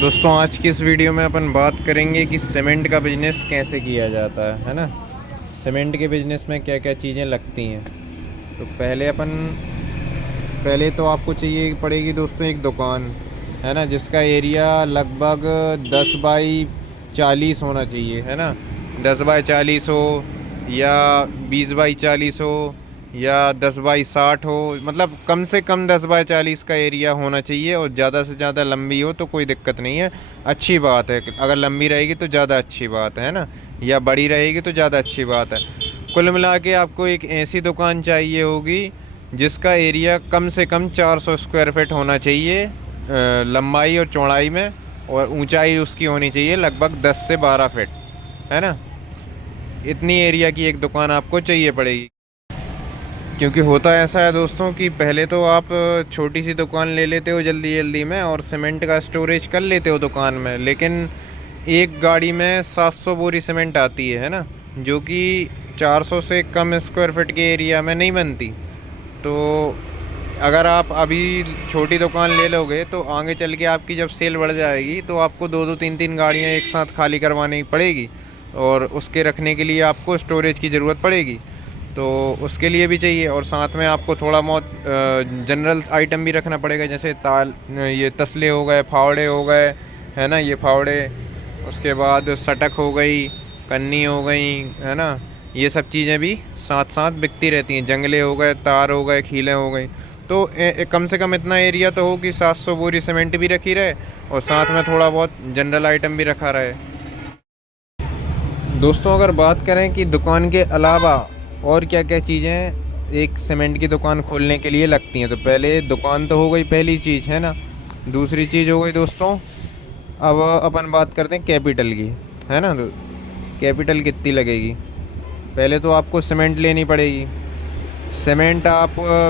दोस्तों आज की इस वीडियो में अपन बात करेंगे कि सीमेंट का बिज़नेस कैसे किया जाता है ना। सीमेंट के बिज़नेस में क्या क्या चीज़ें लगती हैं। तो पहले तो आपको चाहिए पड़ेगी दोस्तों एक दुकान, है ना, जिसका एरिया लगभग 10 बाई 40 होना चाहिए, है ना। 10 बाई 40 हो या 20 बाई 40 हो या 10 बाई 60 हो, मतलब कम से कम 10 बाई 40 का एरिया होना चाहिए। और ज़्यादा से ज़्यादा लंबी हो तो कोई दिक्कत नहीं है, अच्छी बात है। अगर लंबी रहेगी तो ज़्यादा अच्छी बात है ना, या बड़ी रहेगी तो ज़्यादा अच्छी बात है। कुल मिला के आपको एक ऐसी दुकान चाहिए होगी जिसका एरिया कम से कम 400 स्क्वायर फीट होना चाहिए लंबाई और चौड़ाई में, और ऊंचाई उसकी होनी चाहिए लगभग 10 से 12 फीट, है ना। इतनी एरिया की एक दुकान आपको चाहिए पड़ेगी। क्योंकि होता ऐसा है दोस्तों कि पहले तो आप छोटी सी दुकान ले लेते हो जल्दी जल्दी में और सीमेंट का स्टोरेज कर लेते हो दुकान में, लेकिन एक गाड़ी में 700 बोरी सीमेंट आती है ना, जो कि 400 से कम स्क्वायर फीट के एरिया में नहीं बनती। तो अगर आप अभी छोटी दुकान ले लोगे तो आगे चल के आपकी जब सेल बढ़ जाएगी तो आपको दो दो तीन तीन गाड़ियाँ एक साथ खाली करवानी पड़ेगी, और उसके रखने के लिए आपको स्टोरेज की ज़रूरत पड़ेगी। तो उसके लिए भी चाहिए, और साथ में आपको थोड़ा बहुत जनरल आइटम भी रखना पड़ेगा, जैसे ये तसले हो गए, फावड़े हो गए, है ना, ये फावड़े। उसके बाद सटक हो गई, कन्नी हो गई, है ना, ये सब चीज़ें भी साथ साथ बिकती रहती हैं। जंगले हो गए, तार हो गए, खीलें हो गई। तो कम से कम इतना एरिया तो हो कि 700 बोरी सीमेंट भी रखी रहे और साथ में थोड़ा बहुत जनरल आइटम भी रखा रहे। दोस्तों अगर बात करें कि दुकान के अलावा और क्या क्या चीज़ें एक सीमेंट की दुकान खोलने के लिए लगती हैं, तो पहले दुकान तो हो गई पहली चीज़, है ना। दूसरी चीज़ हो गई दोस्तों, अब अपन बात करते हैं कैपिटल की, है ना। तो कैपिटल कितनी लगेगी, पहले तो आपको सीमेंट लेनी पड़ेगी। सीमेंट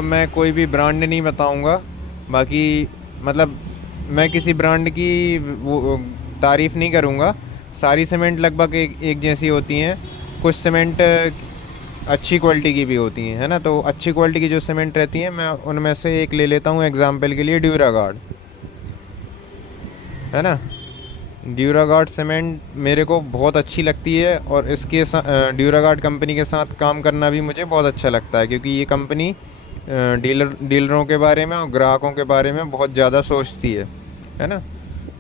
मैं कोई भी ब्रांड नहीं बताऊंगा, बाकी मतलब मैं किसी ब्रांड की वो तारीफ़ नहीं करूंगा। सारी सीमेंट लगभग एक जैसी होती हैं। कुछ सीमेंट अच्छी क्वालिटी की भी होती हैं, है ना। तो अच्छी क्वालिटी की जो सीमेंट रहती है मैं उनमें से एक ले लेता हूँ एग्जाम्पल के लिए, ड्यूरागार्ड, है ना। ड्यूरागार्ड सीमेंट मेरे को बहुत अच्छी लगती है, और इसके ड्यूरागार्ड कंपनी के साथ काम करना भी मुझे बहुत अच्छा लगता है, क्योंकि ये कंपनी डीलरों के बारे में और ग्राहकों के बारे में बहुत ज़्यादा सोचती है ना।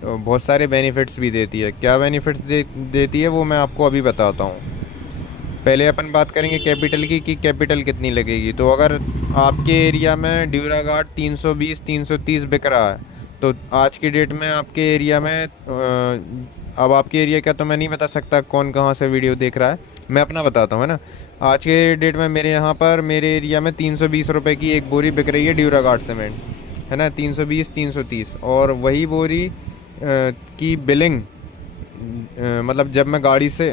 तो बहुत सारे बेनिफिट्स भी देती है। क्या बेनिफिट्स देती है वो मैं आपको अभी बताता हूँ। पहले अपन बात करेंगे कैपिटल की कि कैपिटल कितनी लगेगी। तो अगर आपके एरिया में ड्यूरागार्ड 320 330 बिक रहा है, तो आज की डेट में आपके एरिया में अब आपके एरिया का तो मैं नहीं बता सकता कौन कहाँ से वीडियो देख रहा है, मैं अपना बताता हूँ, है ना। आज के डेट में मेरे यहाँ पर मेरे एरिया में 320 रुपये की एक बोरी बिक रही है ड्यूरागार्ड सीमेंट, है ना। 320 330, और वही बोरी की बिलिंग मतलब जब मैं गाड़ी से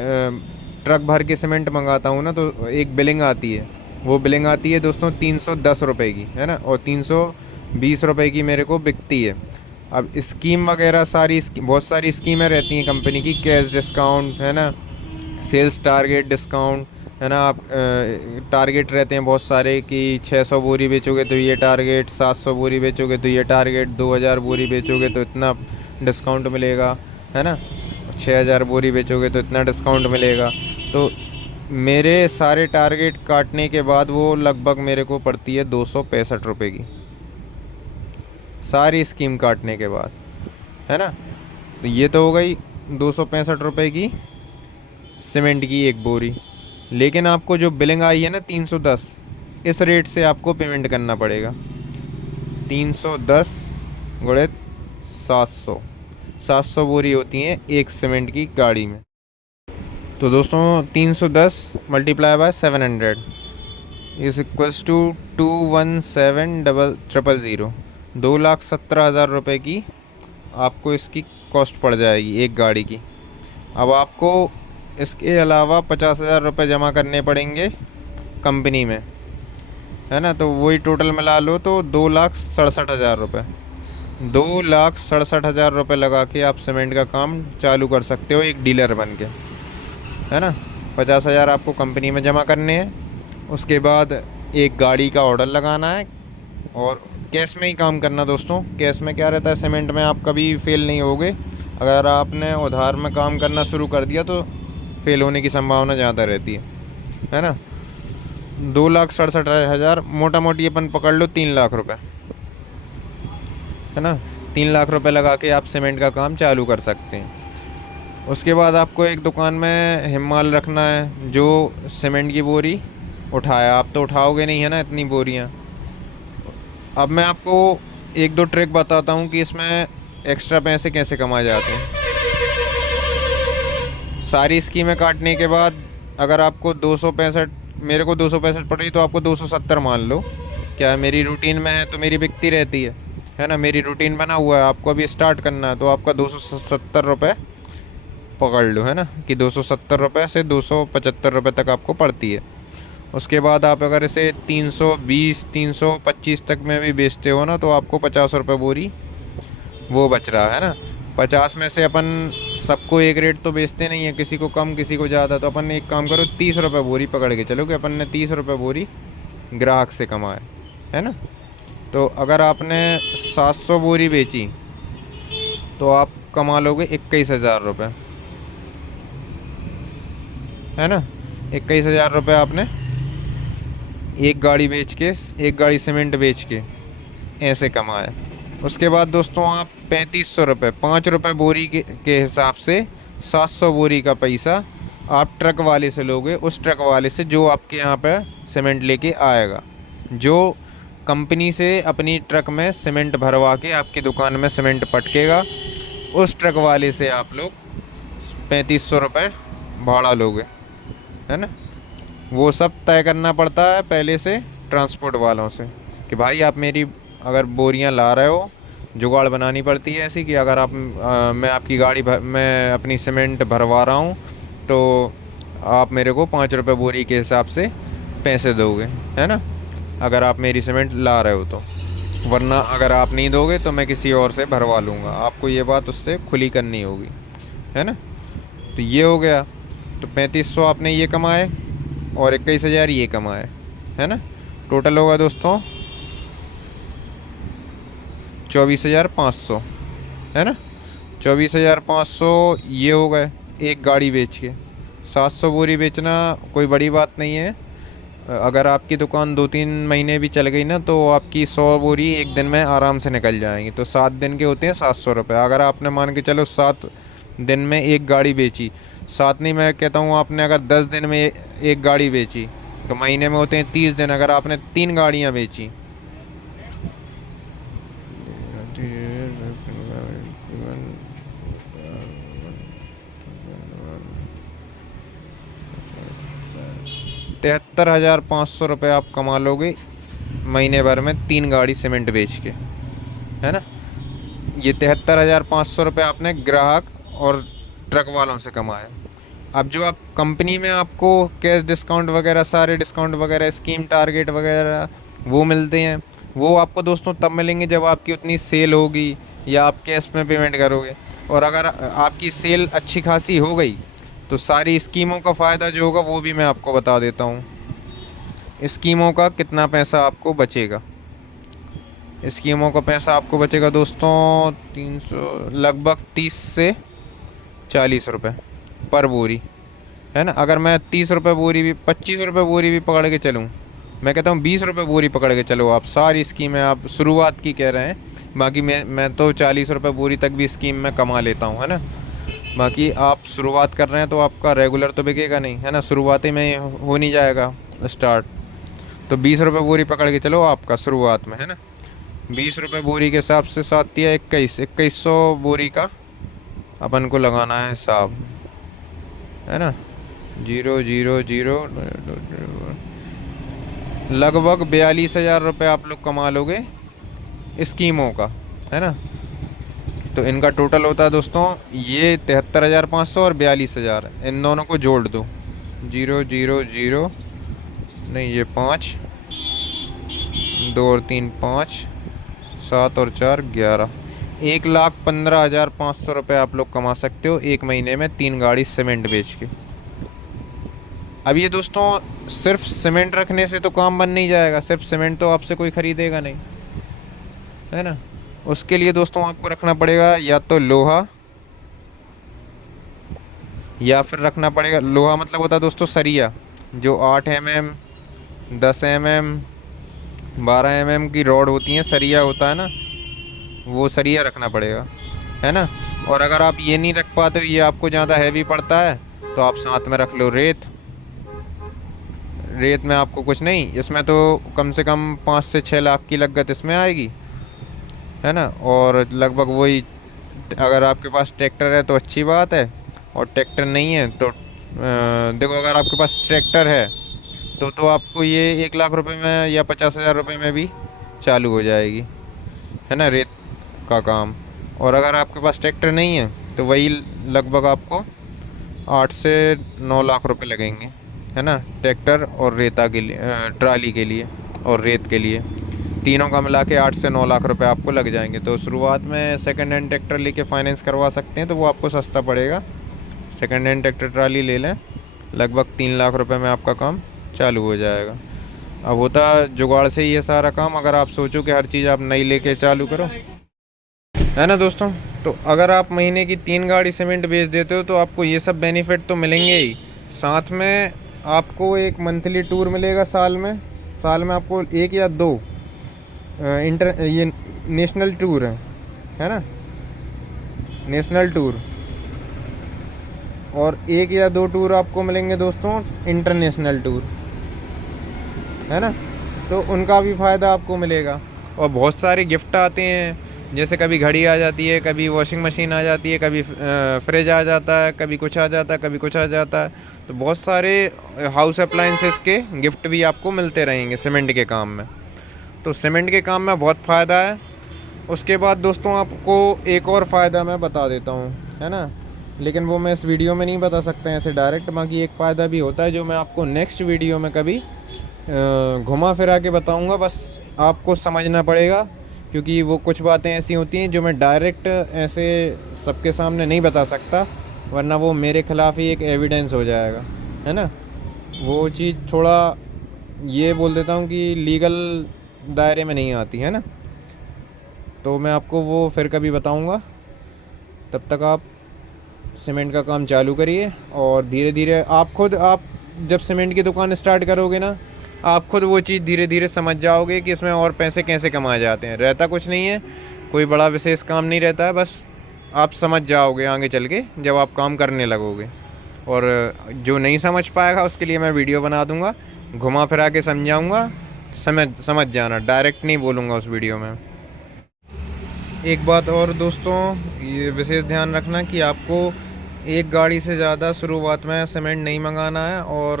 ट्रक भर के सीमेंट मंगाता हूँ ना, तो एक बिलिंग आती है। वो बिलिंग आती है दोस्तों 310 रुपये की, है ना, और 320 रुपये की मेरे को बिकती है। अब स्कीम वगैरह बहुत सारी स्कीमें रहती हैं कंपनी की, कैश डिस्काउंट, है ना, सेल्स टारगेट डिस्काउंट, है ना। आप टारगेट रहते हैं बहुत सारे कि 600 बोरी बेचोगे तो ये टारगेट, 700 बोरी बेचोगे तो ये टारगेट, 2000 बोरी बेचोगे तो इतना डिस्काउंट मिलेगा, है ना, 6000 बोरी बेचोगे तो इतना डिस्काउंट मिलेगा। तो मेरे सारे टारगेट काटने के बाद वो लगभग मेरे को पड़ती है 265 रुपये की, सारी स्कीम काटने के बाद, है ना। तो ये तो हो गई 265 रुपये की सीमेंट की एक बोरी। लेकिन आपको जो बिलिंग आई है ना 310, इस रेट से आपको पेमेंट करना पड़ेगा। 310 गुणे 700, 700 बोरी होती हैं एक सीमेंट की गाड़ी में। तो दोस्तों 310 multiply by 700 is equals to 217,000, 2,17,000 रुपये की आपको इसकी कॉस्ट पड़ जाएगी एक गाड़ी की। अब आपको इसके अलावा 50,000 रुपये जमा करने पड़ेंगे कंपनी में, है ना। तो वही टोटल मिला लो तो 2,67,000 रुपये, 2,67,000 रुपये लगा के आप सीमेंट का काम चालू कर सकते हो एक डीलर बन के, है ना। 50,000 आपको कंपनी में जमा करने हैं, उसके बाद एक गाड़ी का ऑर्डर लगाना है, और कैश में ही काम करना दोस्तों। कैश में क्या रहता है, सीमेंट में आप कभी फेल नहीं होगे, अगर आपने उधार में काम करना शुरू कर दिया तो फेल होने की संभावना ज़्यादा रहती है ना। 2,67,000 मोटा मोटी अपन पकड़ लो 3 लाख रुपए, है ना। 3 लाख रुपए लगा के आप सीमेंट का काम चालू कर सकते हैं। उसके बाद आपको एक दुकान में हिमाल रखना है जो सीमेंट की बोरी उठाया। आप तो उठाओगे नहीं, है ना, इतनी बोरियां। अब मैं आपको एक दो ट्रिक बताता हूँ कि इसमें एक्स्ट्रा पैसे कैसे कमाए जाते हैं। सारी स्कीमें काटने के बाद अगर आपको 265, मेरे को 265 पड़ रही तो आपको 270 मान लो। क्या है, मेरी रूटीन में है तो मेरी बिकती रहती है ना। मेरी रूटीन बना हुआ है, आपको अभी स्टार्ट करना है तो आपका 270 रुपये पकड़ लो, है ना, कि 270 रुपये से 275 रुपये तक आपको पड़ती है। उसके बाद आप अगर इसे 320 325 तक में भी बेचते हो ना तो आपको 50 रुपये बोरी वो बच रहा है ना। 50 में से अपन सबको एक रेट तो बेचते नहीं है, किसी को कम किसी को ज़्यादा। तो अपन एक काम करो, 30 रुपये बोरी पकड़ के चलो कि अपन ने 30 रुपये बोरी ग्राहक से कमाए, है ना। तो अगर आपने 700 बोरी बेची तो आप कमा लोगे 21,000 रुपये, है ना। 21,000 रुपये आपने एक गाड़ी बेच के, एक गाड़ी सीमेंट बेच के ऐसे कमाया। उसके बाद दोस्तों आप 3500 रुपये, 5 रुपये बोरी के हिसाब से 700 बोरी का पैसा आप ट्रक वाले से लोगे, उस ट्रक वाले से जो आपके यहाँ पे सीमेंट लेके आएगा, जो कंपनी से अपनी ट्रक में सीमेंट भरवा के आपकी दुकान में सीमेंट पटकेगा, उस ट्रक वाले से आप लोग 3500 रुपये भाड़ा लोगे, है ना। वो सब तय करना पड़ता है पहले से ट्रांसपोर्ट वालों से कि भाई आप मेरी अगर बोरियां ला रहे हो, जुगाड़ बनानी पड़ती है ऐसी कि अगर आप मैं आपकी गाड़ी मैं अपनी सीमेंट भरवा रहा हूँ तो आप मेरे को 5 रुपये बोरी के हिसाब से पैसे दोगे, है ना, अगर आप मेरी सीमेंट ला रहे हो तो। वरना अगर आप नहीं दोगे तो मैं किसी और से भरवा लूँगा। आपको ये बात उससे खुली करनी होगी, है ना। तो ये हो गया। तो 3500 आपने ये कमाए और 21,000 ये कमाए, है ना। टोटल होगा दोस्तों 24,500, है ना। 24,500 ये हो गए एक गाड़ी बेच के। 700 बोरी बेचना कोई बड़ी बात नहीं है। अगर आपकी दुकान 2-3 महीने भी चल गई ना तो आपकी 100 बोरी एक दिन में आराम से निकल जाएंगी। तो 7 दिन के होते हैं 700 रुपये। अगर आपने मान के चलो 7 दिन में एक गाड़ी बेची, 7 नहीं, मैं कहता हूँ आपने अगर 10 दिन में एक गाड़ी बेची तो महीने में होते हैं 30 दिन। अगर आपने 3 गाड़ियाँ बेची ₹73,500 रुपये आप कमा लोगे महीने भर में 3 गाड़ी सीमेंट बेच के, है ना। ये 73,500 रुपये आपने ग्राहक और ट्रक वालों से कमाया। अब जो आप कंपनी में आपको कैश डिस्काउंट वगैरह, सारे डिस्काउंट वगैरह, स्कीम टारगेट वगैरह वो मिलते हैं, वो आपको दोस्तों तब मिलेंगे जब आपकी उतनी सेल होगी या आप कैश में पेमेंट करोगे। और अगर आपकी सेल अच्छी खासी हो गई तो सारी स्कीमों का फ़ायदा जो होगा वो भी मैं आपको बता देता हूँ। स्कीमों का कितना पैसा आपको बचेगा। स्कीमों का पैसा आपको बचेगा दोस्तों 300, लगभग 30 से 40 रुपये पर बोरी, है ना। अगर मैं 30 रुपये बोरी भी, 25 रुपये बोरी भी पकड़ के चलूँ, मैं कहता हूँ 20 रुपये बोरी पकड़ के चलो आप। सारी स्कीमें आप शुरुआत की कह रहे हैं, बाकी मैं तो 40 रुपये बोरी तक भी स्कीम में कमा लेता हूँ, है ना। बाकी आप शुरुआत कर रहे हैं तो आपका रेगुलर तो बिकेगा नहीं, है ना, शुरुआती में हो नहीं जाएगा स्टार्ट। तो 20 रुपये बोरी पकड़ के चलो आपका शुरुआत में, है ना। 20 रुपये बोरी के हिसाब से 7 या 2100 बोरी का अपन को लगाना है हिसाब, है ना। 000 लगभग 42,000 रुपये आप लोग कमा लोगे स्कीमों का, है ना। तो इनका टोटल होता है दोस्तों ये 73,500 और 42,000, इन दोनों को जोड़ दो। 000 नहीं, ये 5, 2 और 3 5, 7 और 4 11, 1,15,500 रुपये आप लोग कमा सकते हो एक महीने में 3 गाड़ी सीमेंट बेच के। अब ये दोस्तों सिर्फ सीमेंट रखने से तो काम बन नहीं जाएगा, सिर्फ सीमेंट तो आपसे कोई ख़रीदेगा नहीं, है ना। उसके लिए दोस्तों आपको रखना पड़ेगा या तो लोहा या फिर रखना पड़ेगा। लोहा मतलब होता है दोस्तों सरिया, जो 8 mm, 10 mm, 12 mm की रॉड होती हैं, सरिया होता है ना, वो सरिया रखना पड़ेगा, है ना। और अगर आप ये नहीं रख पाते, ये आपको ज़्यादा हैवी पड़ता है, तो आप साथ में रख लो रेत। रेत में आपको कुछ नहीं, इसमें तो कम से कम 5 से 6 लाख की लागत इसमें आएगी, है ना। और लगभग वही, अगर आपके पास ट्रैक्टर है तो अच्छी बात है, और ट्रैक्टर नहीं है तो देखो, अगर आपके पास ट्रैक्टर है तो आपको ये 1 लाख रुपए में या 50,000 रुपये में भी चालू हो जाएगी, है ना, रेत का काम। और अगर आपके पास ट्रैक्टर नहीं है तो वही लगभग आपको 8 से 9 लाख रुपए लगेंगे, है ना, ट्रैक्टर और रेता के लिए, ट्राली के लिए और रेत के लिए, तीनों का मिला के 8 से 9 लाख रुपए आपको लग जाएंगे। तो शुरुआत में सेकंड हैंड ट्रैक्टर लेके फाइनेंस करवा सकते हैं, तो वो आपको सस्ता पड़ेगा। सेकंड हैंड ट्रैक्टर ट्राली ले लें, लगभग 3 लाख रुपए में आपका काम चालू हो जाएगा। अब होता जुगाड़ से ही ये सारा काम, अगर आप सोचो कि हर चीज़ आप नई लेके चालू करो, है ना दोस्तों। तो अगर आप महीने की 3 गाड़ी सीमेंट बेच देते हो तो आपको ये सब बेनिफिट तो मिलेंगे ही, साथ में आपको एक मंथली टूर मिलेगा साल में आपको 1 या 2 ये नेशनल टूर है ना, नेशनल टूर, और 1 या 2 टूर आपको मिलेंगे दोस्तों इंटरनेशनल टूर, है ना। तो उनका भी फ़ायदा आपको मिलेगा। और बहुत सारे गिफ्ट आते हैं, जैसे कभी घड़ी आ जाती है, कभी वॉशिंग मशीन आ जाती है, कभी फ्रिज आ जाता है, कभी कुछ आ जाता है, कभी कुछ आ जाता है। तो बहुत सारे हाउस अप्लाइंसेस के गिफ्ट भी आपको मिलते रहेंगे सीमेंट के काम में। तो सीमेंट के काम में बहुत फ़ायदा है। उसके बाद दोस्तों आपको एक और फ़ायदा मैं बता देता हूँ, है ना, लेकिन वो मैं इस वीडियो में नहीं बता सकता ऐसे डायरेक्ट। बाकी एक फ़ायदा भी होता है जो मैं आपको नेक्स्ट वीडियो में कभी घुमा फिरा के बताऊँगा, बस आपको समझना पड़ेगा, क्योंकि वो कुछ बातें ऐसी होती हैं जो मैं डायरेक्ट ऐसे सबके सामने नहीं बता सकता, वरना वो मेरे ख़िलाफ़ ही एक एविडेंस हो जाएगा, है ना। वो चीज़ थोड़ा ये बोल देता हूँ कि लीगल दायरे में नहीं आती, है ना। तो मैं आपको वो फिर कभी बताऊँगा। तब तक आप सीमेंट का काम चालू करिए, और धीरे धीरे आप जब सीमेंट की दुकान स्टार्ट करोगे ना, आप खुद वो चीज़ धीरे धीरे समझ जाओगे कि इसमें और पैसे कैसे कमाए जाते हैं। रहता कुछ नहीं है, कोई बड़ा विशेष काम नहीं रहता है, बस आप समझ जाओगे आगे चल के जब आप काम करने लगोगे। और जो नहीं समझ पाएगा उसके लिए मैं वीडियो बना दूंगा, घुमा फिरा के समझाऊंगा, समझ जाना, डायरेक्ट नहीं बोलूँगा उस वीडियो में। एक बात और दोस्तों, ये विशेष ध्यान रखना कि आपको एक गाड़ी से ज़्यादा शुरुआत में सीमेंट नहीं मंगाना है। और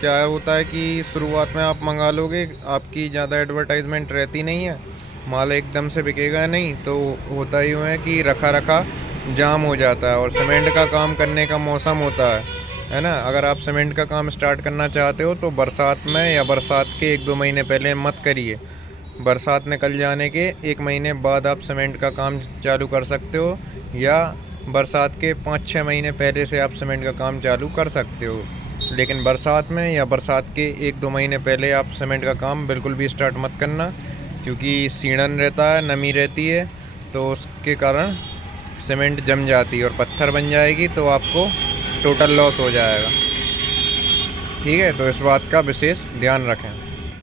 क्या होता है कि शुरुआत में आप मंगा लोगे, आपकी ज़्यादा एडवर्टाइजमेंट रहती नहीं है, माल एकदम से बिकेगा नहीं, तो होता ही है कि रखा जाम हो जाता है। और सीमेंट का काम करने का मौसम होता है ना। अगर आप सीमेंट का काम स्टार्ट करना चाहते हो तो बरसात में या बरसात के 1-2 महीने पहले मत करिए। बरसात निकल जाने के 1 महीने बाद आप सीमेंट का काम चालू कर सकते हो, या बरसात के 5-6 महीने पहले से आप सीमेंट का काम चालू कर सकते हो। लेकिन बरसात में या बरसात के 1-2 महीने पहले आप सीमेंट का काम बिल्कुल भी स्टार्ट मत करना, क्योंकि सीढ़न रहता है, नमी रहती है, तो उसके कारण सीमेंट जम जाती है और पत्थर बन जाएगी, तो आपको टोटल लॉस हो जाएगा। ठीक है, तो इस बात का विशेष ध्यान रखें।